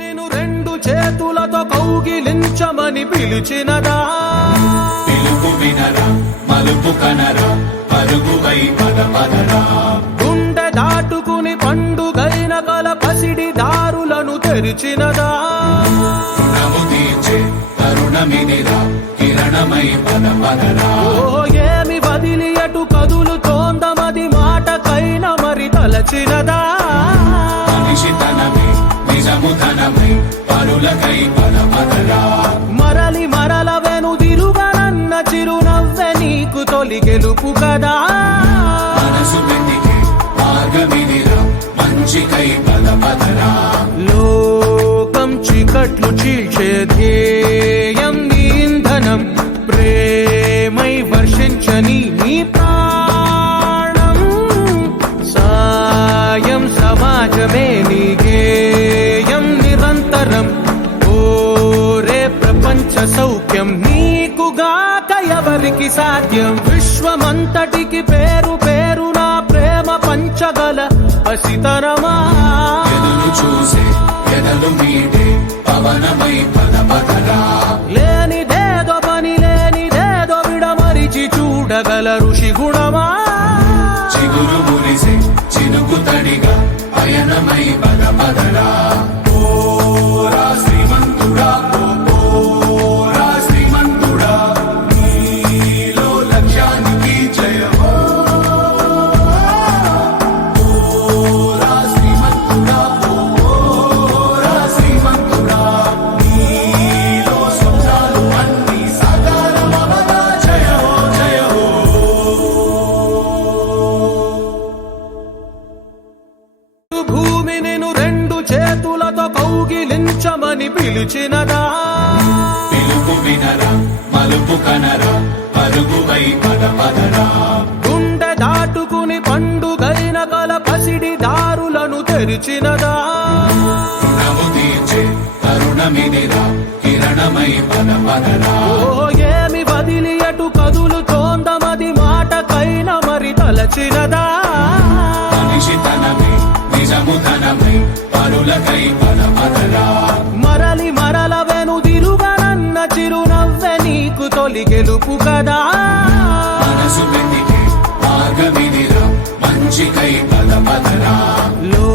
నిన్ను రెండు చేతులతో కౌగిలించమని పిలిచినదా పిలుపు వినరా మలుపు కనరా పరుగువై పద పదరా గుండె దాటుకుని పండుగైన కల పసిడి దారులను తెరిచినదా రుణము తీర్చే తరుణమిదిరా కిరణమై పద పదరా ఓ ఏమి వదిలి అటు కదులుతోందమది మాటకైన మరి తలచినదా మనిషితనమే నిజముతనమై పరులకై పద పదరా మరలి మరల వెనుదిరుగనన్న చిరునవ్వె నీకు తొలి గెలుపు కదా మనసు వెతికే మార్గమిదిరా మంచికై పద పదరా లోకం చీకట్లు చీల్చే ధ్యేయం నీ ఇంధనం ప్రేమై వర్షించని నీ ప్రాణం సాయం సమాజమే నీ గేయం నిరంతరం ఓరే ప్రపంచ సౌఖ్యం నీకుగాక ఎవరికి సాధ్యం విశ్వమంతటికి పేరు పేరు నా ప్రేమ పంచగల పసితరమా ఎదురు చూసే ఎదలు మీడే పవనమై పద పదరా లేనిదేదో పని లేనిదేదో విడమరిచి చూడగల ఋషి గుణమా చిగురు మురిసే చినుకు తడిగా పయనమై పద పదరా ఓరా శ్రీమంతుడా ఓరా శ్రీమంతుడా నీలో లక్ష్యానికి జయమో ఓరా శ్రీమంతుడా ఓరా శ్రీమంతుడా నీలో స్వప్నాలు అన్ని సాకారమవగా జయహో జయహో భూమి నిన్ను రెండు చేతులతో కౌగిలించమని పిలిచినదా పిలుపు వినరా మలుపు కనరా పరుగువై పద పదరా గుండె దాటుకుని పండుగైన కల పసిడి దారులను తెరిచినదా రుణము తీర్చే తరుణమిదిరా కిరణమై పద పదరా ఓ ఏమి వదిలి అటు కదులుతోందమది మాటకైన మరి తలచినదా మనిషితనమే నిజముతనమై పరులకై పద పదరా మరలి మరల వెనుదిరుగనన్న చిరునవ్వె నీకు తొలి గెలుపు కదా మనసు వెతికే మార్గమిదిరా మంచికై పద పదరా లో